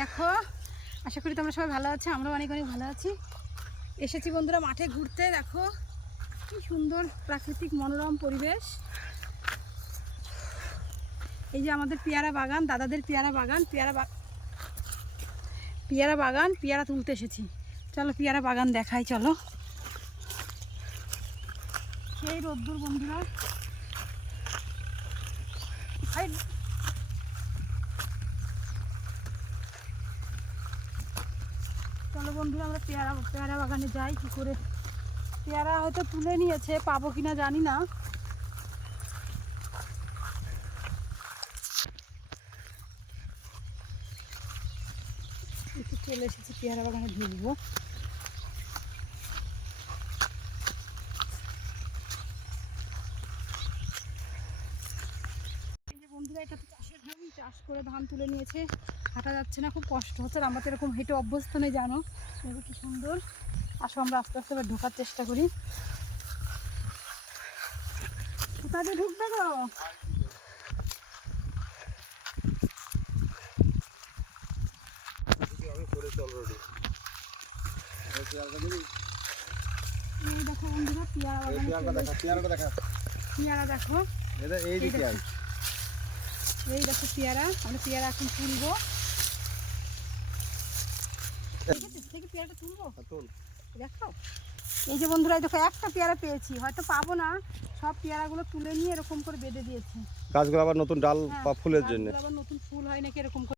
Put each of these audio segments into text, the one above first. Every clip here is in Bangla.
দেখো, আশা করি তোমরা সবাই ভালো আছো। আমরাও অনেক অনেক ভালো আছি। এসেছি বন্ধুরা মাঠে ঘুরতে। দেখো কি সুন্দর প্রাকৃতিক মনোরম পরিবেশ। এই যে আমাদের পেয়ারা বাগান, দাদাদের পেয়ারা বাগান, পেয়ারা তুলতে এসেছি। চলো পেয়ারা বাগান দেখাই। চলো, সেই রোদ্দুর বন্ধুরা। চলো বন্ধুরা, আমরা পেয়ারা বাগানে যাই। কি করে পেয়ারা হয়তো তুলে নিয়েছে, পাবো কিনা জানি না। একটু চলে এসেছি পেয়ারা বাগানে, ঢুকবো। এই যে বন্ধুরা, এটা তো চাষের জমি, চাষ করে ধান তুলে নিয়েছে। হাঁটা যাচ্ছে না, খুব কষ্ট হচ্ছে। আমরা তো এরকম হেঁটে অভ্যস্ত নেই, জানো। দেখো কি সুন্দর। আসো আমরা আস্তে আস্তে এবার ঢোকার চেষ্টা করি। কোথা দিয়ে ঢুকবে গো? দেখো বন্ধুরা, পেয়ারা দেখো। এই দেখো পেয়ারা, আমরা পেয়ারা এখন তুলবো। পেয়ারাটা তুলবো, দেখো। এই যে বন্ধুরা, দেখো একটা পেয়ারা পেয়েছি, হয়তো পাবো না। সব পেয়ারাগুলো তুলে নিয়ে এরকম করে বেঁধে দিয়েছি। গাছগুলো আবার নতুন ডাল বা ফুলের জন্য, আবার নতুন ফুল হয় নাকি এরকম করে।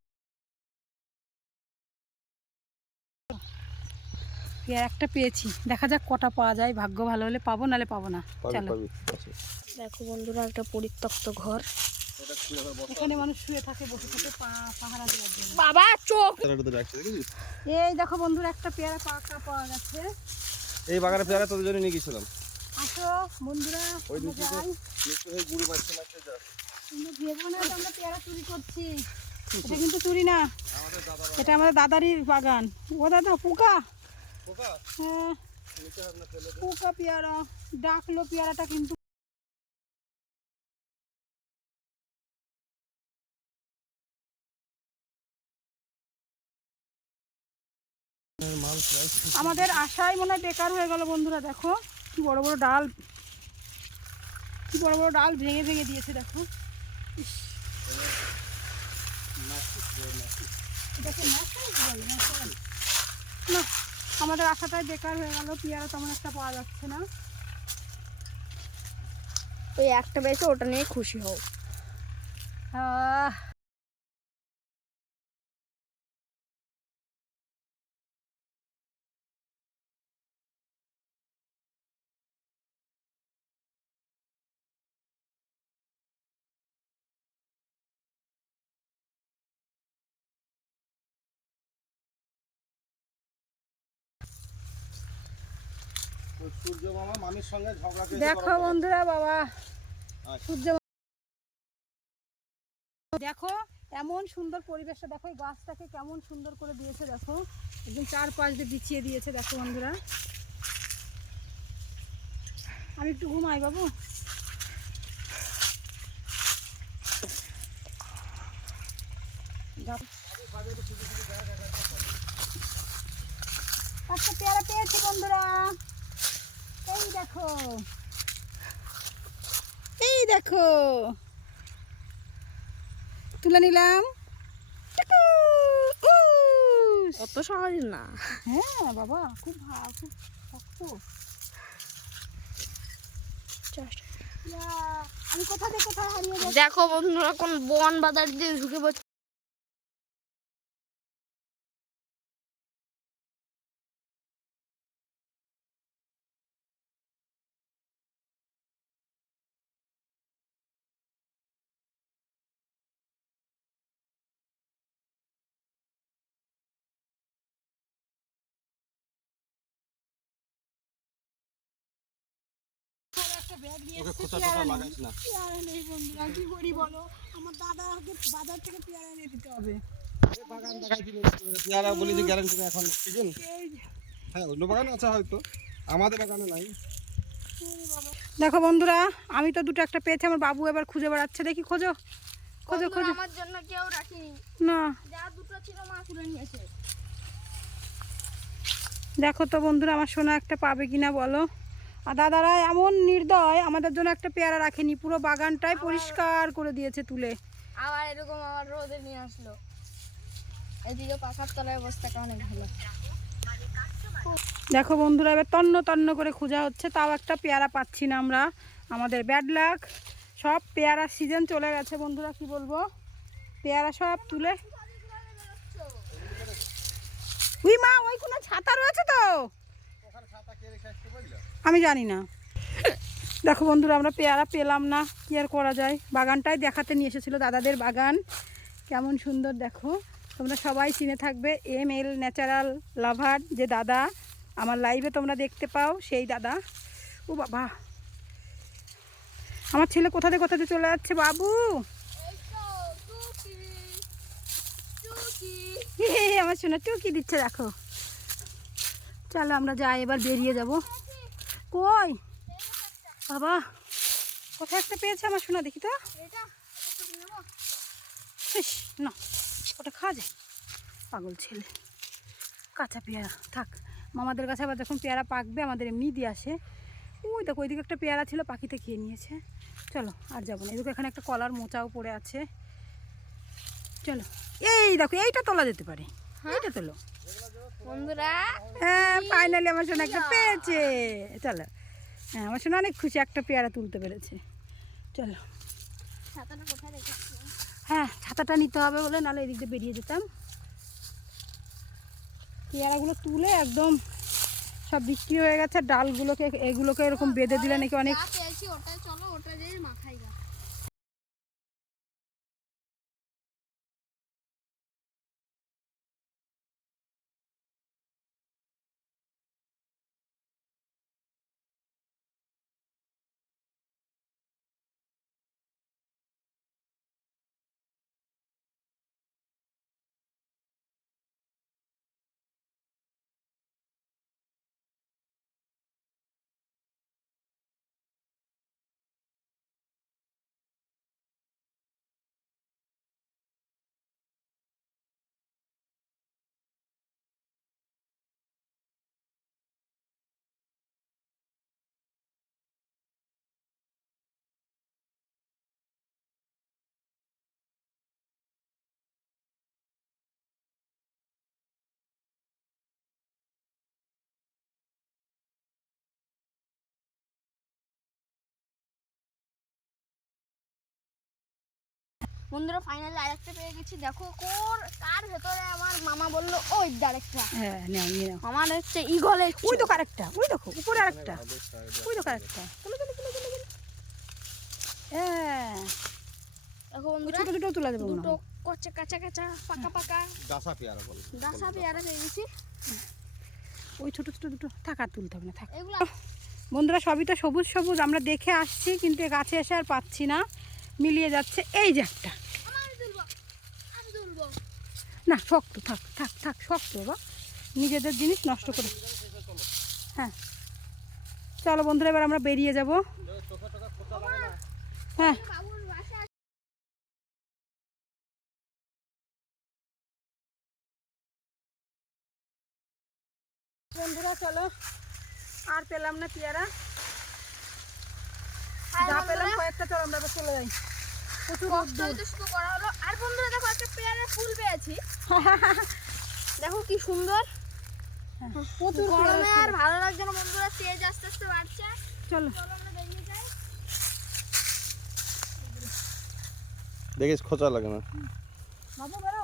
পেয়ারা একটা পেয়েছি, দেখা যাক কটা পাওয়া যায়। ভাগ্য ভালো হলে পাবো, নালে পাবো না। চলো। দেখো বন্ধুরা, একটা পরিত্যক্ত ঘর। এখানে মানুষ শুয়ে থাকে, বসে থাকে পাহারা দেওয়ার জন্য। বাবা চোখ। এই দেখো বন্ধুরা, একটা পেয়ারা পাকা পাওয়া গেছে। এই বাগানে পেয়ারা তোদের জন্য নিয়ে গেছিলাম। আসো বন্ধুরা, আমরা পেয়ারা চুরি করছি। এটা কিন্তু চুরি না, এটা আমাদের দাদারই বাগান। ও দাদা, পোকা। হ্যাঁ, পোকা পেয়ারা ডাকলো। পেয়ারাটা কিন্তু আমাদের আশায় মনে হয় বেকার হয়ে গেল বন্ধুরা। দেখো কি বড় বড় ডাল, কি বড় বড় ডাল ভেঙে ভেঙে দিয়েছে। দেখো না, আমাদের আশাটাই বেকার হয়ে গেল। পেয়ারা তেমন একটা পাওয়া যাচ্ছে না। ওই একটা পেয়েছে, ওটা নিয়ে খুশি হও। দেখো বন্ধুরা, বাবা সূর্য, দেখো এমন সুন্দর পরিবেশটা। দেখো এই গাছটাকে কেমন সুন্দর করে দিয়েছে। দেখো একদম চারপাশ দিয়ে বিছিয়ে দিয়েছে। দেখো বন্ধুরা, আমি একটু ঘুমাই বাবু। একটা পেয়ারা পেয়েছি বন্ধুরা। এই দেখো, এই দেখো, তুলে নিলাম। অত সহজ না। হ্যাঁ বাবা, খুব খুব শক্ত। আমি কোথা থেকে কোথায় হারিয়ে যাচ্ছি। দেখো বন্ধুরা, কোন বন বাজার দিয়ে ঢুকে পড়ছে। কি করি বলো, আমার দাদা আগে বাজার থেকে পেয়ারা এনে দিতে হবে। পেয়ারা বলি যে গ্যারান্টি না এখন সিজন। হ্যাঁ, অন্য বাগানে আছে হয়তো, আমাদের বাগানে নাই। দেখো বন্ধুরা, আমি তো দুটো একটা পেয়েছি। আমার বাবু এবার খুঁজে বেড়াচ্ছে। দেখি, খোঁজো খোঁজো খোঁজো। আমার জন্য কেউ রাখিনি, না যা দুটো ছিল মা তুলে নিয়েছে। দেখো তো বন্ধুরা আমার সোনা একটা পাবে কিনা বলো। আর দাদারা এমন নির্দয়, আমাদের জন্য একটা পেয়ারা রাখেনি, পুরো বাগানটাই পরিষ্কার করে দিয়েছে তুলে। আবার এরকম আবার রোদে নিয়ে আসলো। এদিকে পাখার তলায় অবস্থাটা অনেক ভালো। দেখো বন্ধুরা এবার তন্ন তন্ন করে খোঁজা হচ্ছে, তাও একটা পেয়ারা পাচ্ছি না আমরা। আমাদের ব্যাড লাক, সব পেয়ারার সিজন চলে গেছে বন্ধুরা, কি বলবো, পেয়ারা সব তুলে। উই মা, ওই কোনো ছাতা রয়েছে তো, আমি জানি না। দেখো বন্ধুরা আমরা পেয়ারা পেলাম না, কি আর করা যায়। বাগানটাই দেখাতে নিয়ে এসেছিলো, দাদাদের বাগান কেমন সুন্দর দেখো। তোমরা সবাই চিনে থাকবে ML ন্যাচারাল লাভার, যে দাদা আমার লাইভে তোমরা দেখতে পাও, সেই দাদা। ও বাবা, আমার ছেলে কোথাতে কোথাতে চলে যাচ্ছে বাবু। আমার শোনা টুকি দিচ্ছে দেখো। চলো আমরা যাই, এবার বেরিয়ে যাব। কই বাবা, কোথায় একটা পেয়েছে আমার শোনা, দেখি তো। ইস, না ওটা খাওয়া যায়, পাগল ছেলে। কাঁচা পেয়ারা থাক, মামাদের কাছে আবার যখন পেয়ারা পাকবে আমাদের এমনি দিয়ে আসে। ওই দেখো ওইদিকে একটা পেয়ারা ছিল, পাখিতে খেয়ে নিয়েছে। চলো আর যাবো না, এদিকে এখানে একটা কলার মোচাও পড়ে আছে। চলো এই দেখো, এইটা তোলা যেতে পারে, এইটা তোলো বন্ধুরা। হ্যাঁ ফাইনালি আমার সোনা একটা পেয়েছে। চলো, হ্যাঁ আমার সোনা অনেক খুশি, একটা পেয়ারা তুলতে পেরেছে। চলো, ছাতাটা কোথায় রেখেছি? হ্যাঁ ছাতাটা নিতে হবে বলে, নাহলে এদিক দিয়ে বেরিয়ে যেতাম। পেয়ারাগুলো তুলে একদম সব বিক্রি হয়ে গেছে, ডালগুলোকে এগুলোকে এরকম বেঁধে দিলে নাকি অনেক। যা পেয়েছি ওটা, চলো ওটা দিয়ে মাথায় গা। বন্ধুরা ফাইনালি আরেকটা পেয়ে গেছি। দেখো কার ভেতরে আমার মামা বললো ওই আরেকটা। হ্যাঁ নাও নিয়ে নাও। আমার হচ্ছে ইগলের। ওই তো আরেকটা, ওই দেখো উপরে আরেকটা, ওই দেখো আরেকটা। চলো চলো চলো চলো চলো। হ্যাঁ দেখো ওই বন্ধুরা, ছোট ছোট তোলা দেবো না। দুটো কচা কাঁচা কাঁচা পাকা পাকা গাছা পেয়ারা বলে। গাছা পেয়ারা পেয়ে গেছি। ওই ছোট ছোট দুটো থাক, আর তুলতে হবে না থাক। এগুলো বন্ধুরা সবই তো সবুজ সবুজ, আমরা দেখে আসছি কিন্তু এ গাছে এসে আর পাচ্ছি না, মিলিয়ে যাচ্ছে। এই যে একটা, আমি তুলবো। না শক্ত, থাক থাক থাক, শক্ত বাবা, নিজেদের জিনিস নষ্ট করে। হ্যাঁ চলো বন্ধুরা এবার আমরা বেরিয়ে যাব। হ্যাঁ বাবুর বাসা বন্ধুরা চলো, আর পেলাম না পেয়ারা, হ্যাঁ যা বন্ধুরা, পেলাম কয়েকটা, চলো আমরা এবার চলে যাই। প্রচুর কষ্টই তো শুধু করা হলো। আর বন্ধুরা দেখো একটা পেয়ারা ফুল পেয়েছি। দেখো কি সুন্দর। প্রচুর গরমে আর ভালো লাগছে না বন্ধুরা, তেজ আস্তে আস্তে বাড়ছে। চলো চলো আমরা বেরিয়ে যাই। দেখিস খোঁচা লাগে না, বাবু বেরো।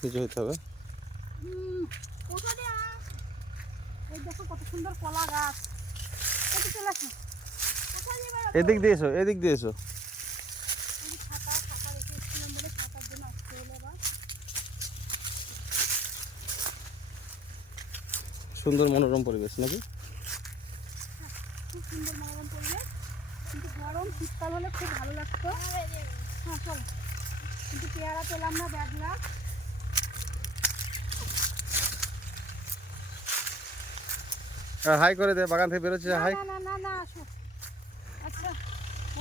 নিচে হইতে হবে। কোথা দিয়ে এই দেখো কত সুন্দর কলা গাছ, কত চলে আসো। কোথা দিয়ে বেরো? এদিক দিয়ে এসো, এদিক দিয়ে এসো। এই ছাতা ছাতা রেখে এসেছিলাম বলে ছাতার জন্য আসতে হলো এবার। সুন্দর মনোরম পরিবেশ নাকি? খুব সুন্দর মনোরম পরিবেশ, কিন্তু গরম শীতকাল হলে খুব ভালো লাগতো। হ্যাঁ চলো, কিন্তু পেয়ারা পেলাম না, ব্যাড লাক। হাই করে দে, বাগান থেকে বেরোচ্ছে, না হাই। না না না না আসো। আচ্ছা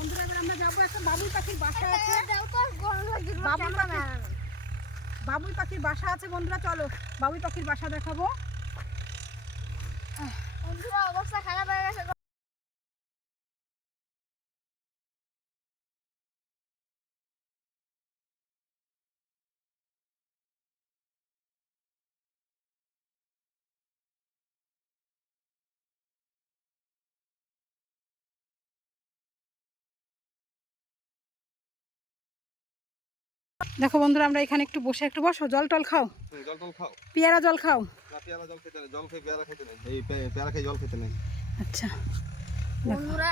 বন্ধুরা এবার আমরা যাবো একটা বাবুই পাখির বাসা আছে, বাবুই পাখির বাসা আছে বন্ধুরা, চলো বাবুই পাখির বাসা দেখাবো। বন্ধুরা অবস্থা খারাপ হয়ে গেছে। দেখো বন্ধুরা আমরা এখানে একটু বসে, একটু বসো, জল টল খাও, জল টল খাও। পেয়ারা জল খাও। না পেয়ারা জল খেতে নেই, জল খেয়ে পেয়ারা খেতে নেই, এই পেয়ারা খেয়ে জল খেতে নেই। আচ্ছা বন্ধুরা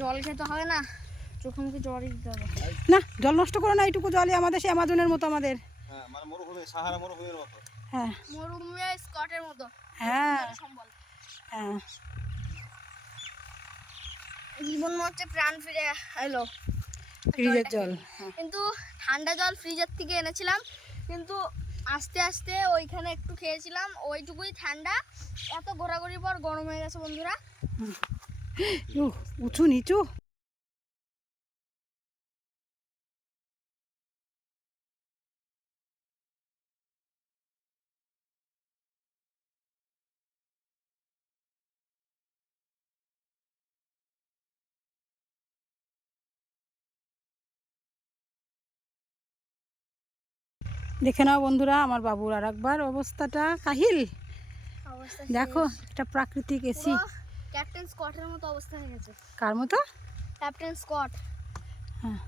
জল খেতে হবে না, চোখে মুখে জলই দিতে হবে। না জল নষ্ট করো না, এইটুকু জলই আমাদের, সে অ্যামাজনের মতো আমাদের। হ্যাঁ মানে মরুভূমি, সাহারা মরুভূমির মতো। হ্যাঁ মরুভূমি স্কটের মতো। হ্যাঁ সম্বল হ্যাঁ জীবন হচ্ছে প্রাণ ফিরে এলো। ফ্রিজের জল। হ্যাঁ কিন্তু ঠান্ডা জল ফ্রিজের থেকে এনেছিলাম, কিন্তু আস্তে আস্তে ওইখানে একটু খেয়েছিলাম, ওইটুকুই ঠান্ডা। এত ঘোরাঘুরির পর গরম হয়ে গেছে বন্ধুরা। উঁচু নিচু। দেখে নাও বন্ধুরা আমার বাবুর আর একবার অবস্থাটা কাহিল। অবস্থা দেখো একটা প্রাকৃতিক এসি। ক্যাপ্টেন স্কটের মতো অবস্থা হয়ে গেছে। কার মতো? Captain Scott. হ্যাঁ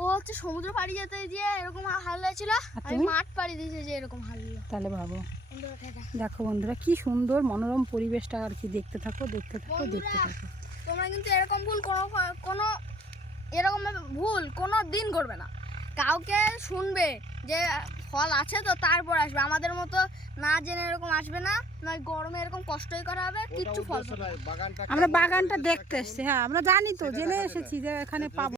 ও হচ্ছে সমুদ্র পাড়ি যেতে গিয়ে এরকম হাল হয়েছিল, আর আমি তুমি? মাঠ পাড়ি দিয়েছে যে এরকম হাল হলো। তাহলে ভাবো। বন্ধুরা এটা দেখো বন্ধুরা কি সুন্দর মনোরম পরিবেশটা আর কি, দেখতে থাকো দেখতে থাকো দেখতে বন্ধুরা, থাকো। তোমরা কিন্তু এরকম ভুল কোনো এরকম ভুল কোনো দিন করবে না। কাউকে শুনবে যে ফল আছে তো তারপর আসবে, আমাদের মতো না জেনে এরকম আসবে না, নয় গরমে এরকম কষ্টই করা হবে, কিচ্ছু ফল পাবে না। বাগানটা আমরা বাগানটা দেখতে এসেছি, হ্যাঁ আমরা জানি তো, জেনে এসেছি যে এখানে পাবো।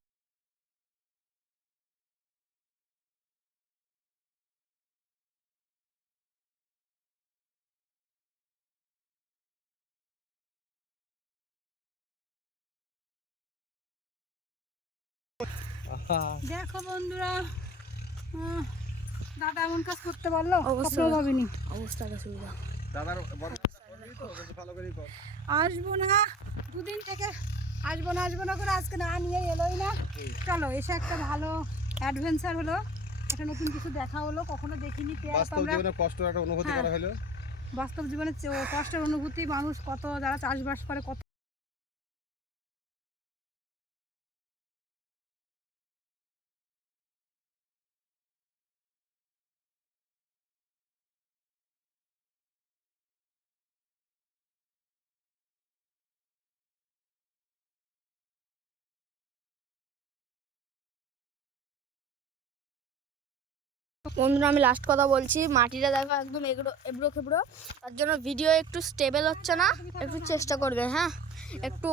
দেখো বন্ধুরা দাদা এমন কাজ করতে পারলো, অবশ্যই। কখনো ভাবিনি। অবস্থাটা সুবিধা। দাদার ভালো করে কর। আসবো না দুদিন থেকে, আসবো না করে আজকে না নিয়ে এলোই না। চলো এসে একটা ভালো অ্যাডভেঞ্চার হলো, একটা নতুন কিছু দেখা হলো, কখনো দেখিনি। পেয়ারা তো বাস্তব আমরা জীবনে কষ্টের একটা অনুভূতি হ্যাঁ। করা হলো। বাস্তব জীবনে কষ্টের অনুভূতি, মানুষ কত যারা চাষবাস করে কত বন্ধুরা আমি লাস্ট কথা বলছি, মাটিটা দেখো একদম এবড়ো খেবড়ো, তার জন্য ভিডিও একটু স্টেবল হচ্ছে না, একটু চেষ্টা করবে। হ্যাঁ একটু